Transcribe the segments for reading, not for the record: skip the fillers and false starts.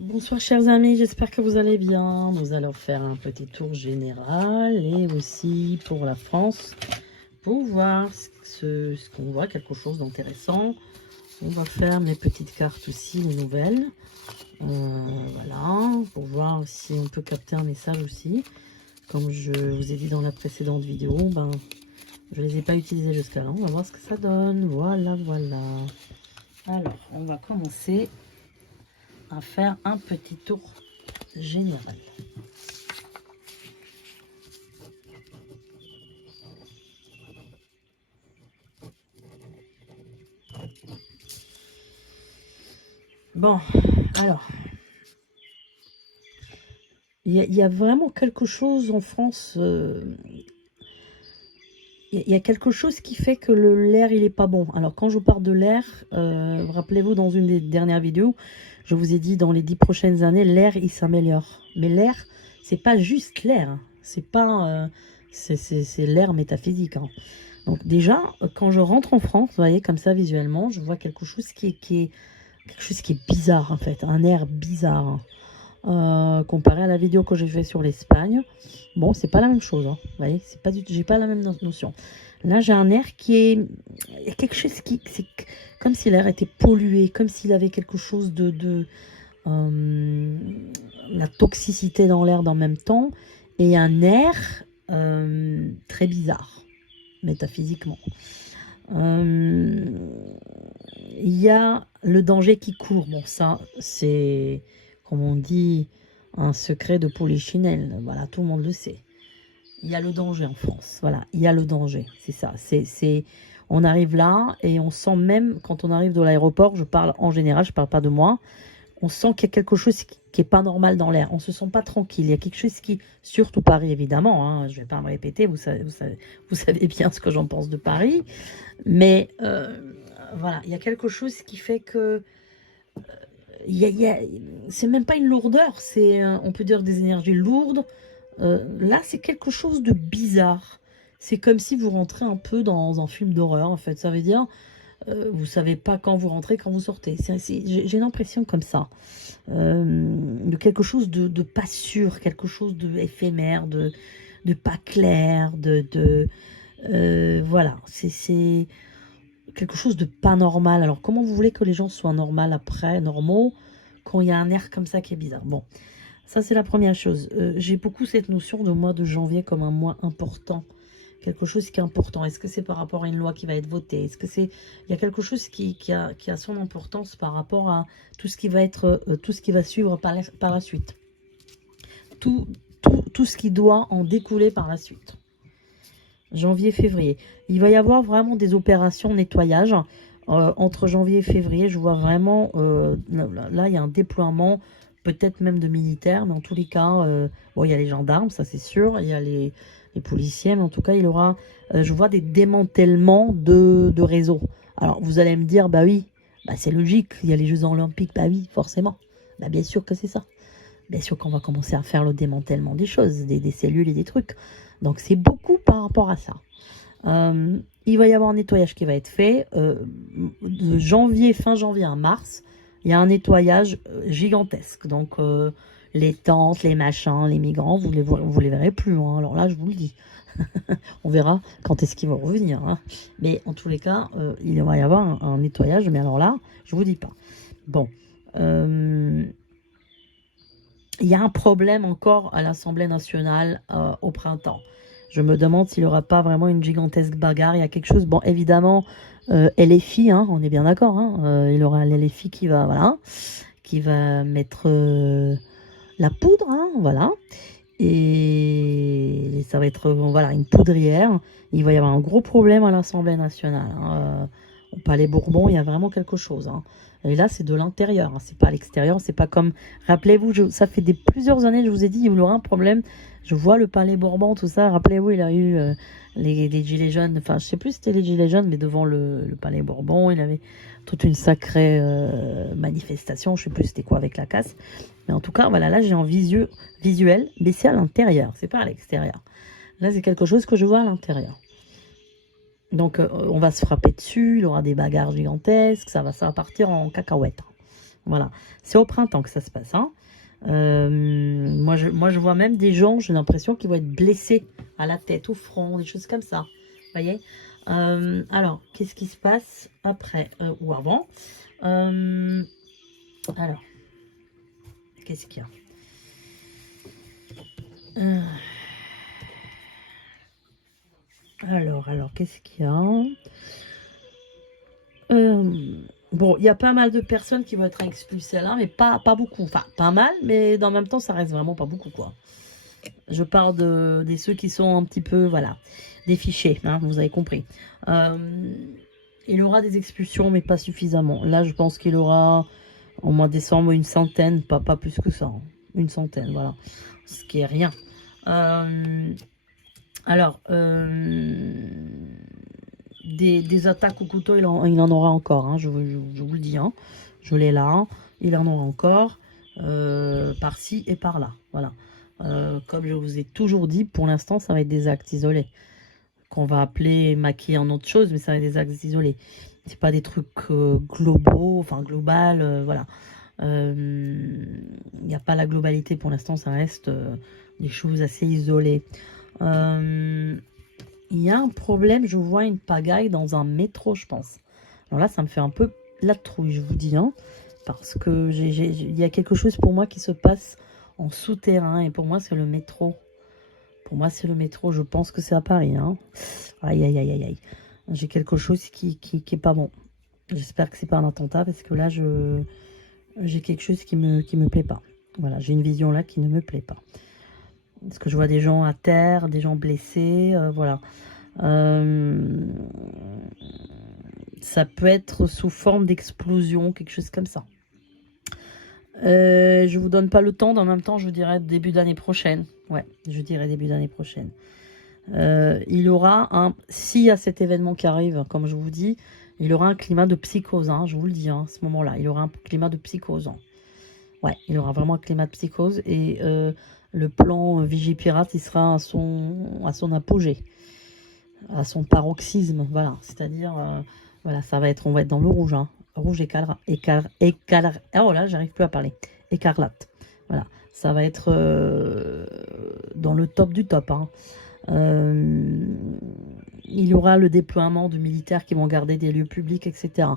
Bonsoir chers amis, j'espère que vous allez bien. Nous allons faire un petit tour général et aussi pour la France pour voir ce qu'on voit, quelque chose d'intéressant. On va faire mes petites cartes aussi, les nouvelles. Voilà, pour voir si on peut capter un message aussi. Comme je vous ai dit dans la précédente vidéo, je ne les ai pas utilisés jusqu'à là. On va voir ce que ça donne. Voilà, voilà. Alors, on va commencer à faire un petit tour général. Bon, alors, il y a vraiment quelque chose en France, il y a quelque chose qui fait que l'air, il est pas bon. Alors, quand je parle de l'air, rappelez-vous, dans une des dernières vidéos, je vous ai dit, dans les 10 prochaines années, l'air, il s'améliore. Mais l'air, c'est pas juste l'air, hein. C'est pas... c'est l'air métaphysique, hein. Donc déjà, quand je rentre en France, vous voyez, comme ça, visuellement, je vois quelque chose qui est quelque chose qui est bizarre, en fait. Un air bizarre, hein. Comparé à la vidéo que j'ai fait sur l'Espagne. Bon, c'est pas la même chose, hein. Vous voyez, c'est pas du tout, j'ai pas la même notion. Là, j'ai un air qui est... Il y a quelque chose qui... C'est comme si l'air était pollué, comme s'il avait quelque chose la toxicité dans l'air en même temps, et un air très bizarre, métaphysiquement. Il y a le danger qui court. Bon, ça, c'est, comme on dit, un secret de polichinelle. Voilà, tout le monde le sait. Il y a le danger en France. Voilà, il y a le danger. C'est ça. On arrive là et on sent même, quand on arrive de l'aéroport, je parle en général, je parle pas de moi, on sent qu'il y a quelque chose qui est pas normal dans l'air. On se sent pas tranquille. Il y a quelque chose qui, surtout Paris évidemment, hein, je vais pas me répéter, vous savez bien ce que j'en pense de Paris, mais voilà, il y a quelque chose qui fait que c'est même pas une lourdeur, c'est on peut dire des énergies lourdes. Là, c'est quelque chose de bizarre. C'est comme si vous rentrez un peu dans un film d'horreur, en fait. Ça veut dire, vous savez pas quand vous rentrez, quand vous sortez. J'ai l'impression comme ça. De quelque chose de pas sûr, quelque chose de éphémère, de pas clair, voilà. C'est quelque chose de pas normal. Alors, comment vous voulez que les gens soient normaux après, normaux, quand il y a un air comme ça qui est bizarre? Bon, ça, c'est la première chose. J'ai beaucoup cette notion de mois de janvier comme un mois important. Quelque chose qui est important. Est-ce que c'est par rapport à une loi qui va être votée? Est-ce que c'est... Il y a quelque chose qui a son importance par rapport à tout ce qui va être... tout ce qui va suivre par la suite. Tout ce qui doit en découler par la suite. Janvier, février. Il va y avoir vraiment des opérations nettoyage. Entre janvier et février, je vois vraiment... là, il y a un déploiement... peut-être même de militaires, mais en tous les cas, bon, il y a les gendarmes, ça c'est sûr, il y a les policiers, mais en tout cas, il y aura, je vois des démantèlements de réseaux. Alors, vous allez me dire, bah oui, bah c'est logique, il y a les Jeux Olympiques, bah oui, forcément. Bah bien sûr que c'est ça. Bien sûr qu'on va commencer à faire le démantèlement des choses, des cellules et des trucs. Donc, c'est beaucoup par rapport à ça. Il va y avoir un nettoyage qui va être fait de janvier, fin janvier à mars. Il y a un nettoyage gigantesque. Donc, les tentes, les machins, les migrants, vous les verrez plus. Hein. Alors là, je vous le dis. On verra quand est-ce qu'ils vont revenir. Hein. Mais en tous les cas, il va y avoir un nettoyage. Mais alors là, je vous dis pas. Bon. Il y a un problème encore à l'Assemblée nationale au printemps. Je me demande s'il n'y aura pas vraiment une gigantesque bagarre. Il y a quelque chose... Bon, évidemment, LFI, hein, on est bien d'accord. Hein, il y aura l'LFI qui va, voilà, qui va mettre la poudre, hein, voilà. Et ça va être voilà, une poudrière. Il va y avoir un gros problème à l'Assemblée nationale. Hein. Au Palais Bourbon, il y a vraiment quelque chose. Hein. Et là, c'est de l'intérieur, hein. C'est pas à l'extérieur. C'est pas comme... Rappelez-vous, ça fait plusieurs années, je vous ai dit, il y aura un problème. Je vois le Palais Bourbon, tout ça. Rappelez-vous, il a eu les gilets jaunes. Enfin, je sais plus si c'était les gilets jaunes, mais devant le Palais Bourbon, il avait toute une sacrée manifestation. Je sais plus c'était quoi avec la casse. Mais en tout cas, voilà, là, j'ai en visuel, mais c'est à l'intérieur. C'est pas à l'extérieur. Là, c'est quelque chose que je vois à l'intérieur. Donc, on va se frapper dessus. Il y aura des bagarres gigantesques. Ça va partir en cacahuète. Voilà. C'est au printemps que ça se passe. Hein. Moi, je vois même des gens, j'ai l'impression qu'ils vont être blessés à la tête, au front, des choses comme ça. Vous voyez. Alors, qu'est-ce qui se passe après ou avant? Alors, qu'est-ce qu'il y a? Alors, qu'est-ce qu'il y a? Bon, il y a pas mal de personnes qui vont être expulsées là, mais pas beaucoup. Enfin, pas mal, mais dans le même temps, ça reste vraiment pas beaucoup, quoi. Je parle de ceux qui sont un petit peu, voilà, des fichés, hein, vous avez compris. Il aura des expulsions, mais pas suffisamment. Là, je pense qu'il aura, au mois de décembre, une centaine, pas plus que ça. Hein. Une centaine, voilà. Ce qui est rien. Alors, des attaques au couteau, il en aura encore, hein, je vous le dis. Hein. Je l'ai là, hein. Il en aura encore, par-ci et par-là. Voilà. Comme je vous ai toujours dit, pour l'instant, ça va être des actes isolés. Qu'on va appeler maquiller en autre chose, mais ça va être des actes isolés. C'est pas des trucs globaux, enfin global, voilà. Il n'y a pas la globalité pour l'instant, ça reste des choses assez isolées. Il y a un problème, je vois une pagaille dans un métro, je pense. Alors là, ça me fait un peu la trouille, je vous dis, hein, parce que il y a quelque chose pour moi qui se passe en souterrain, et pour moi, c'est le métro. Pour moi, c'est le métro, je pense que c'est à Paris. Hein. Aïe, aïe, aïe, aïe, aïe. J'ai quelque chose qui est pas bon. J'espère que c'est pas un attentat, parce que là, j'ai quelque chose qui me plaît pas. Voilà, j'ai une vision là qui ne me plaît pas. Parce que je vois des gens à terre, des gens blessés, voilà. Ça peut être sous forme d'explosion, quelque chose comme ça. Je vous donne pas le temps, en même temps, je vous dirais début d'année prochaine. Ouais, je dirais début d'année prochaine. Il aura s'il y a cet événement qui arrive, comme je vous dis, il aura un climat de psychose, hein, je vous le dis, hein, à ce moment-là. Il aura un climat de psychose. Hein. Ouais, il aura vraiment un climat de psychose et le plan Vigipirate, il sera à son apogée, à son paroxysme, voilà. C'est-à-dire, voilà, on va être dans le rouge, hein. Rouge oh là, j'arrive plus à parler. Écarlate. Voilà, ça va être dans le top du top, hein. Il y aura le déploiement de militaires qui vont garder des lieux publics, etc.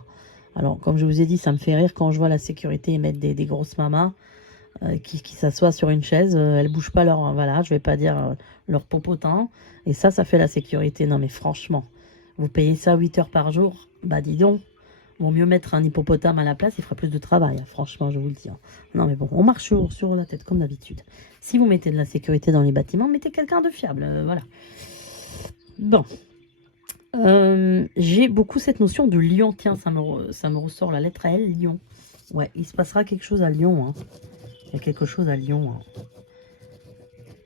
Alors, comme je vous ai dit, ça me fait rire quand je vois la sécurité mettre des grosses mamas qui s'assoient sur une chaise. Elles bougent pas leur, voilà, je vais pas dire leur popotin. Et ça fait la sécurité. Non, mais franchement, vous payez ça 8 heures par jour, bah dis donc, vaut mieux mettre un hippopotame à la place, il fera plus de travail. Hein, franchement, je vous le dis. Hein. Non, mais bon, on marche sur la tête comme d'habitude. Si vous mettez de la sécurité dans les bâtiments, mettez quelqu'un de fiable. Voilà. Bon. J'ai beaucoup cette notion de Lyon. Tiens, ça me ressort la lettre L, Lyon. Ouais, il se passera quelque chose à Lyon. Hein. Il y a quelque chose à Lyon. Hein.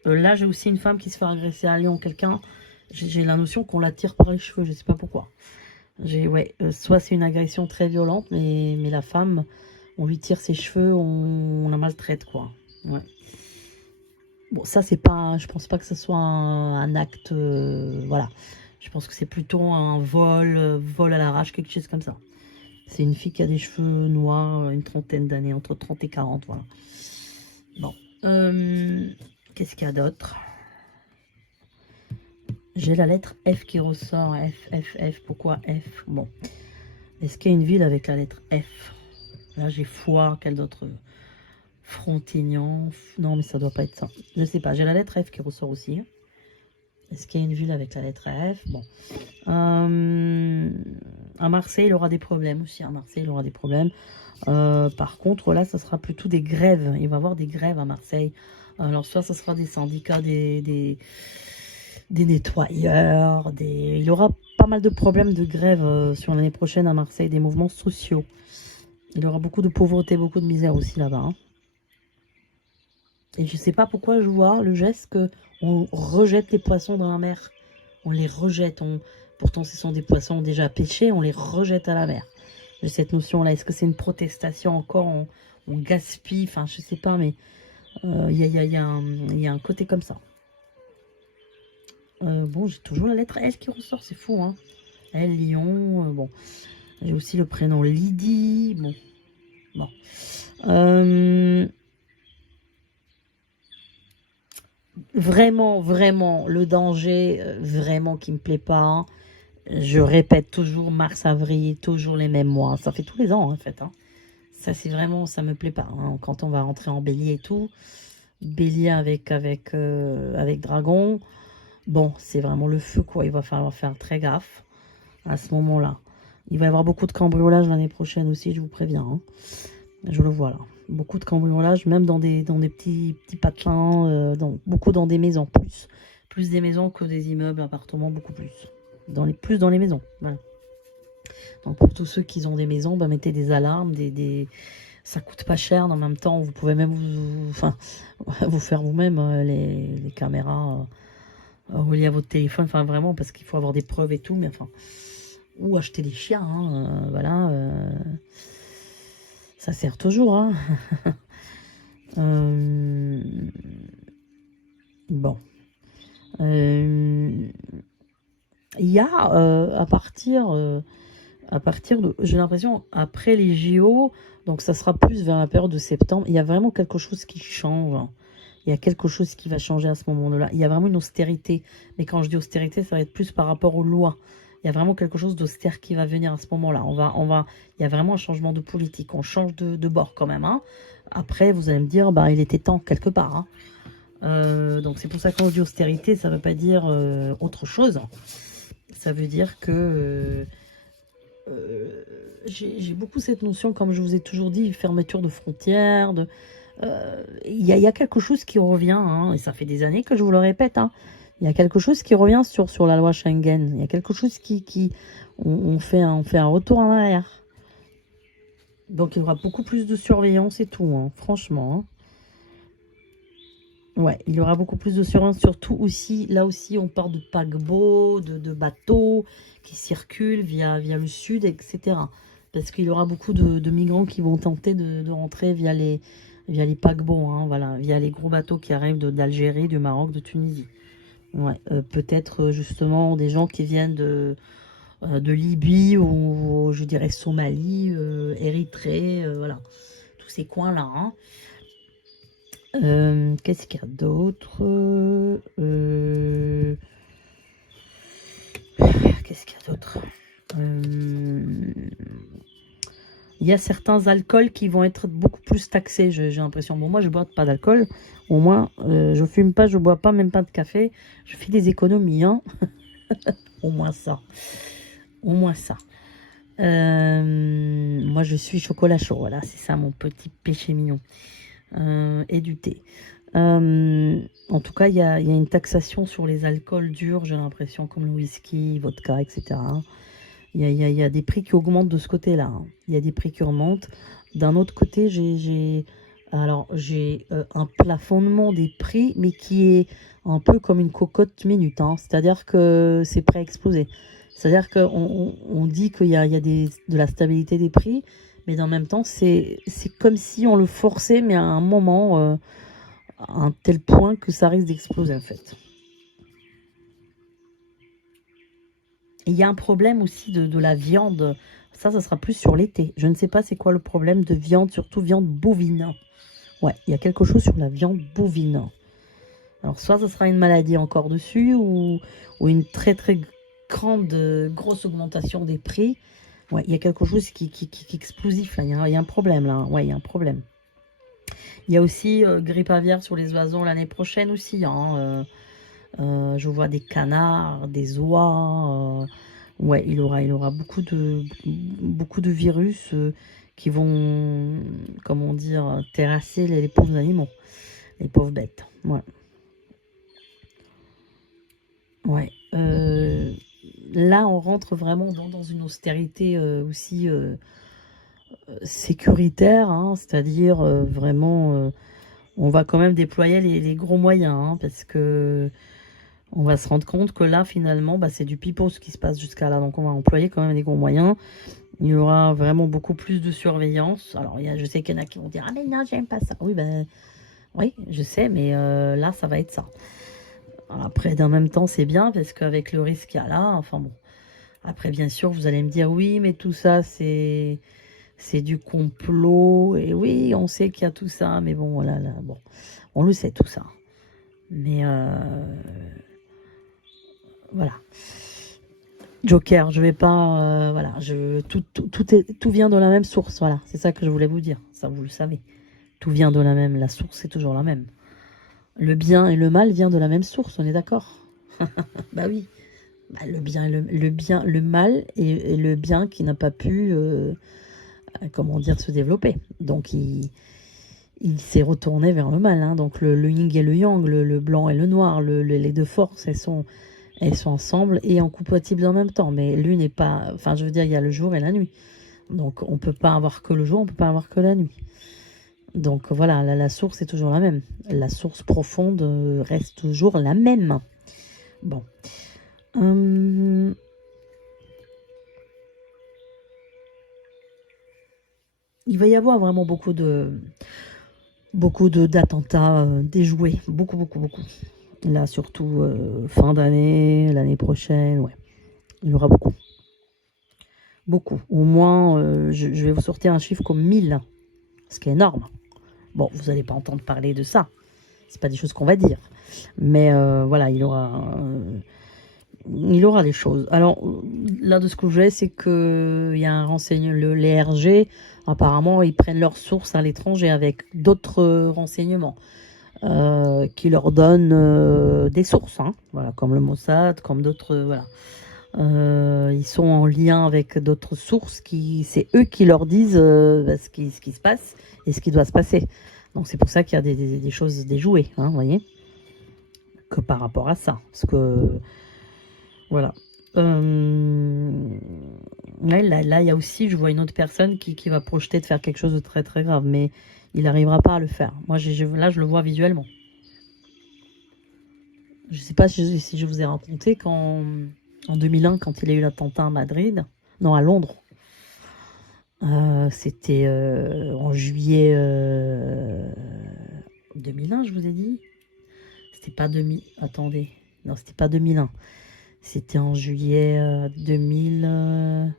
Là, j'ai aussi une femme qui se fait agresser à Lyon. Quelqu'un, j'ai la notion qu'on la tire par les cheveux. Je sais pas pourquoi. Ouais, soit c'est une agression très violente, mais la femme, on lui tire ses cheveux, on la maltraite, quoi. Ouais. Bon, ça, c'est pas... Je pense pas que ce soit un acte... voilà. Je pense que c'est plutôt un vol à l'arrache, quelque chose comme ça. C'est une fille qui a des cheveux noirs, une trentaine d'années, entre 30 et 40, voilà. Bon. Qu'est-ce qu'il y a d'autre? J'ai la lettre F qui ressort. F. Pourquoi F? Bon. Est-ce qu'il y a une ville avec la lettre F? Là, j'ai Foire. Quel d'autre? Frontignan. Non, mais ça doit pas être ça. Je sais pas. J'ai la lettre F qui ressort aussi. Est-ce qu'il y a une ville avec la lettre F? Bon. À Marseille, il aura des problèmes aussi. À Marseille, il aura des problèmes. Par contre, là, ça sera plutôt des grèves. Il va y avoir des grèves à Marseille. Alors, soit ça sera des syndicats, des nettoyeurs. Il aura pas mal de problèmes de grève sur l'année prochaine à Marseille, des mouvements sociaux. Il aura beaucoup de pauvreté, beaucoup de misère aussi là-bas. Hein. Et je sais pas pourquoi je vois le geste qu'on rejette les poissons dans la mer. On les rejette. Pourtant, ce sont des poissons déjà pêchés, on les rejette à la mer. J'ai cette notion-là. Est-ce que c'est une protestation encore? On gaspille, enfin, je sais pas, mais il y a un côté comme ça. Bon, j'ai toujours la lettre L qui ressort, c'est fou, hein. L, Lyon, bon. J'ai aussi le prénom Lydie, bon. Euh, Vraiment, vraiment, le danger, vraiment qui me plaît pas, hein. Je répète toujours mars, avril, toujours les mêmes mois. Ça fait tous les ans, en fait, hein. Ça, c'est vraiment, ça me plaît pas, hein. Quand on va rentrer en bélier et tout, bélier avec dragon, bon, c'est vraiment le feu, quoi. Il va falloir faire très gaffe à ce moment-là. Il va y avoir beaucoup de cambriolage l'année prochaine aussi, je vous préviens, hein. Je le vois là. Beaucoup de cambriolage, même dans des petits patelins, beaucoup dans des maisons, plus des maisons que des immeubles, appartements, beaucoup plus. Plus dans les maisons. Voilà. Donc pour tous ceux qui ont des maisons, bah, mettez des alarmes, ça coûte pas cher. En même temps, vous pouvez même vous faire vous-même les caméras reliées à votre téléphone. Enfin vraiment, parce qu'il faut avoir des preuves et tout. Mais enfin, ou acheter des chiens. Hein, voilà. Ça sert toujours. Hein. Bon. Il y a à partir de, j'ai l'impression, après les JO, donc ça sera plus vers la période de septembre, il y a vraiment quelque chose qui change. Il y a quelque chose qui va changer à ce moment-là. Il y a vraiment une austérité. Mais quand je dis austérité, ça va être plus par rapport aux lois. Il y a vraiment quelque chose d'austère qui va venir à ce moment-là. Il y a vraiment un changement de politique. On change de bord quand même. Hein. Après, vous allez me dire, bah, il était temps quelque part. Hein. Donc c'est pour ça qu'on dit austérité, ça ne veut pas dire autre chose. Ça veut dire que j'ai beaucoup cette notion, comme je vous ai toujours dit, fermeture de frontières. Il y a quelque chose qui revient, hein, et ça fait des années que je vous le répète. Hein, il y a quelque chose qui revient sur la loi Schengen. Il y a quelque chose on fait un retour en arrière. Donc il y aura beaucoup plus de surveillance et tout, hein, franchement. Hein. Ouais, il y aura beaucoup plus de surveillance, surtout aussi, là aussi, on parle de paquebots, de bateaux qui circulent via le sud, etc. Parce qu'il y aura beaucoup de migrants qui vont tenter de rentrer via les paquebots, hein, voilà, via les gros bateaux qui arrivent d'Algérie, du Maroc, de Tunisie. Ouais, peut-être justement des gens qui viennent de Libye ou je dirais Somalie, Érythrée, voilà, tous ces coins-là, hein. Qu'est-ce qu'il y a d'autre Qu'est-ce qu'il y a d'autre Il y a certains alcools qui vont être beaucoup plus taxés, j'ai l'impression. Bon, moi, je bois pas d'alcool. Au moins, je fume pas, je bois pas, même pas de café. Je fais des économies, hein. Au moins ça. Au moins ça. Moi, je suis chocolat chaud. Voilà, c'est ça mon petit péché mignon. Et du thé. En tout cas, il y a une taxation sur les alcools durs, j'ai l'impression, comme le whisky, vodka, etc. Il y a des prix qui augmentent de ce côté-là. Hein. Il y a des prix qui remontent. D'un autre côté, j'ai un plafonnement des prix, mais qui est un peu comme une cocotte minute. Hein. C'est-à-dire que c'est prêt à exploser. C'est-à-dire qu'on dit qu'il y a de la stabilité des prix, mais dans le même temps, c'est comme si on le forçait, mais à un moment, à un tel point que ça risque d'exploser, en fait. Et il y a un problème aussi de la viande. Ça sera plus sur l'été. Je ne sais pas c'est quoi le problème de viande, surtout viande bovine. Ouais, il y a quelque chose sur la viande bovine. Alors, soit ce sera une maladie encore dessus, ou une très très grosse augmentation des prix. Ouais, il y a quelque chose qui est explosif, là. Il y a un problème, là. Ouais, il y a un problème. Il y a aussi grippe aviaire sur les oiseaux l'année prochaine aussi. Hein. Je vois des canards, des oies. Ouais, il y aura beaucoup de virus qui vont, comment dire, terrasser les pauvres animaux, les pauvres bêtes. Ouais. Ouais. Là, on rentre vraiment dans une austérité aussi sécuritaire, hein, c'est-à-dire vraiment, on va quand même déployer les gros moyens, hein, parce que on va se rendre compte que là, finalement, bah, c'est du pipeau ce qui se passe jusqu'à là. Donc, on va employer quand même des gros moyens. Il y aura vraiment beaucoup plus de surveillance. Alors, je sais qu'il y en a qui vont dire « Ah, mais non, j'aime pas ça. » Oui, ben, oui, je sais, mais là, ça va être ça. Après, d'un même temps, c'est bien, parce qu'avec le risque qu'il y a là, enfin bon. Après, bien sûr, vous allez me dire « Oui, mais tout ça, c'est c'est du complot. Et oui, on sait qu'il y a tout ça, mais bon, voilà, là, bon, on le sait tout ça. Mais voilà. Joker, je vais pas, voilà, tout vient de la même source, voilà, c'est ça que je voulais vous dire, ça vous le savez. Tout vient de la même, la source est toujours la même. Le bien et le mal viennent de la même source, on est d'accord? Bah oui, bah, le bien et le bien, le mal et le bien qui n'a pas pu, comment dire, se développer. Donc il s'est retourné vers le mal, hein. Donc le yin et le yang, le blanc et le noir, les deux forces, elles sont ensemble et incompatibles en même temps. Mais l'une n'est pas, enfin je veux dire, il y a le jour et la nuit. Donc on peut pas avoir que le jour, on peut pas avoir que la nuit. Donc voilà, la source est toujours la même. La source profonde reste toujours la même. Bon. Il va y avoir vraiment beaucoup d'attentats déjoués. Beaucoup, beaucoup, beaucoup. Là, surtout fin d'année, l'année prochaine, ouais. Il y aura beaucoup. Beaucoup. Au moins, je vais vous sortir un chiffre comme 1000. Ce qui est énorme. Bon, vous n'allez pas entendre parler de ça. C'est pas des choses qu'on va dire. Mais voilà, il aura des choses. Alors, là, de ce que j'ai, c'est qu'il y a un renseignement, les RG, apparemment, ils prennent leurs sources à l'étranger avec d'autres renseignements qui leur donnent des sources, hein, voilà, comme le Mossad, comme d'autres, voilà. Ils sont en lien avec d'autres sources, c'est eux qui leur disent ce qui se passe et ce qui doit se passer. Donc c'est pour ça qu'il y a des choses déjouées, hein, vous voyez, que par rapport à ça. Parce que, voilà. Là, il y a aussi, je vois une autre personne qui va projeter de faire quelque chose de très très grave, mais il n'arrivera pas à le faire. Moi, là, je le vois visuellement. Je ne sais pas si je vous ai raconté en 2001, quand il y a eu l'attentat à Madrid, non, à Londres. C'était en juillet 2001, je vous ai dit. C'était pas 2000. Attendez. Non, c'était pas 2001. C'était en juillet 2000.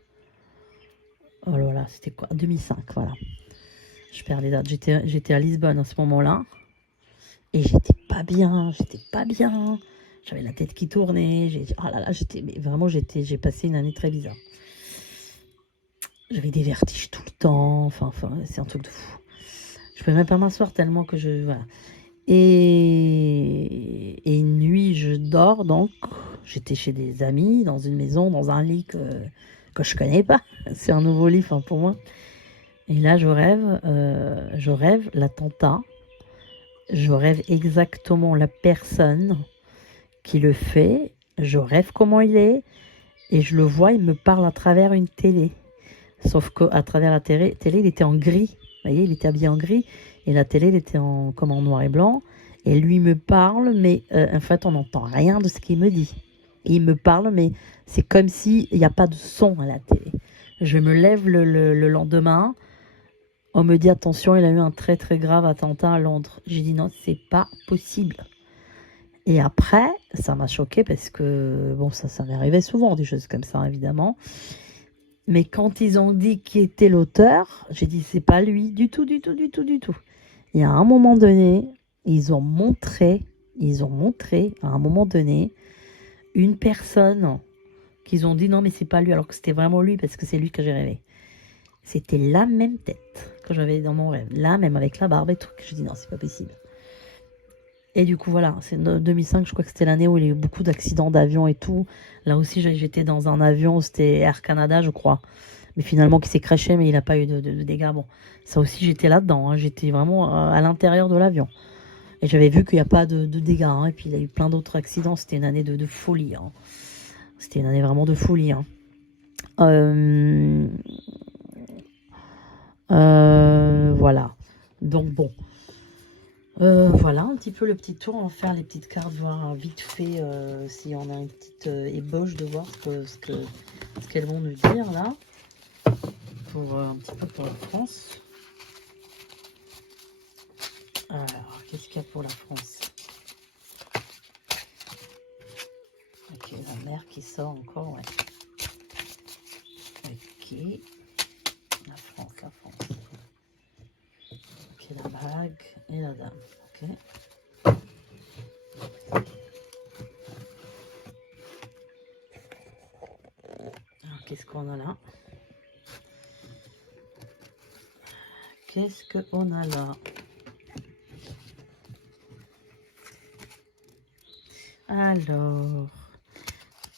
Oh là là, c'était quoi? 2005, voilà. Je perds les dates. J'étais à Lisbonne à ce moment-là. Et j'étais pas bien. J'étais pas bien. J'avais la tête qui tournait. Oh là là, mais vraiment, j'ai passé une année très bizarre. J'avais des vertiges tout le temps. Enfin, c'est un truc de fou. Je pouvais même pas m'asseoir tellement que je... Voilà. Et une nuit, je dors, donc j'étais chez des amis, dans une maison, dans un lit que je connais pas. C'est un nouveau lit pour moi. Et là, je rêve l'attentat. Je rêve exactement la personne qui le fait. Je rêve comment il est. Et je le vois, il me parle à travers une télé. Sauf qu'à travers la télé, il était en gris. Vous voyez, il était habillé en gris. Et la télé, elle était comme en noir et blanc. Et lui me parle, mais en fait, on n'entend rien de ce qu'il me dit. Et il me parle, mais c'est comme s'il n'y a pas de son à la télé. Je me lève le lendemain. On me dit, attention, il a eu un très très grave attentat à Londres. J'ai dit, non, c'est pas possible. Et après, ça m'a choquée parce que, bon, ça m'est arrivé souvent, des choses comme ça, évidemment. Mais quand ils ont dit qui était l'auteur, j'ai dit, c'est pas lui, du tout, du tout, du tout, du tout. Et à un moment donné, ils ont montré à un moment donné une personne qu'ils ont dit non mais c'est pas lui, alors que c'était vraiment lui parce que c'est lui que j'ai rêvé. C'était la même tête que j'avais dans mon rêve, là même avec la barbe et tout. Je dis non, c'est pas possible. Et du coup voilà, c'est 2005, je crois que c'était l'année où il y a eu beaucoup d'accidents d'avion et tout. Là aussi j'étais dans un avion, c'était Air Canada je crois, mais finalement qui s'est crashé, mais il n'a pas eu de dégâts. Bon, ça aussi j'étais là-dedans, hein. J'étais vraiment à l'intérieur de l'avion. Et j'avais vu qu'il n'y a pas de dégâts, hein. Et puis il y a eu plein d'autres accidents, c'était une année de folie, hein. C'était une année vraiment de folie, hein. Voilà. Donc bon. Voilà un petit peu le petit tour. On va faire les petites cartes, voir vite fait si on a une petite ébauche de voir ce qu'elles vont nous dire là. Pour un petit peu pour la France. Alors, qu'est-ce qu'il y a pour la France? Ok, la mer qui sort encore, ouais. Ok. La France. la bague et la dame. Ok. Alors, qu'est-ce qu'on a là? Qu'est-ce qu'on a là? Alors,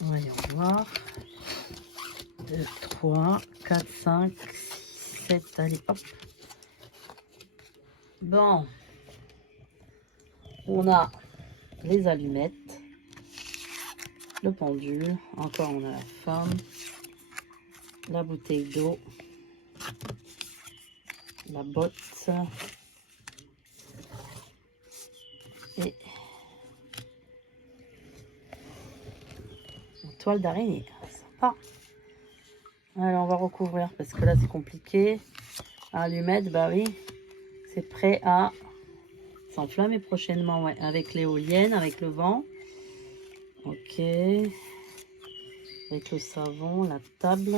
voyons voir. 2, 3, 4, 5, 6, 7. Allez, hop. Bon. On a les allumettes. Le pendule. Encore, on a la femme. La bouteille d'eau. La botte. Et une toile d'araignée. Sympa. Allez, on va recouvrir parce que là, c'est compliqué. Allumettes, bah oui. C'est prêt à s'enflammer prochainement, ouais. Avec l'éolienne, avec le vent. Ok. Avec le savon, la table.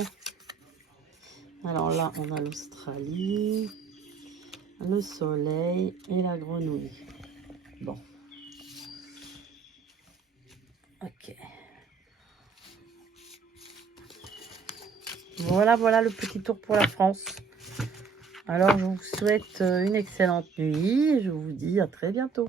Alors là, on a l'Australie, le soleil et la grenouille. Bon. Ok. Voilà, voilà le petit tour pour la France. Alors, je vous souhaite une excellente nuit et je vous dis à très bientôt.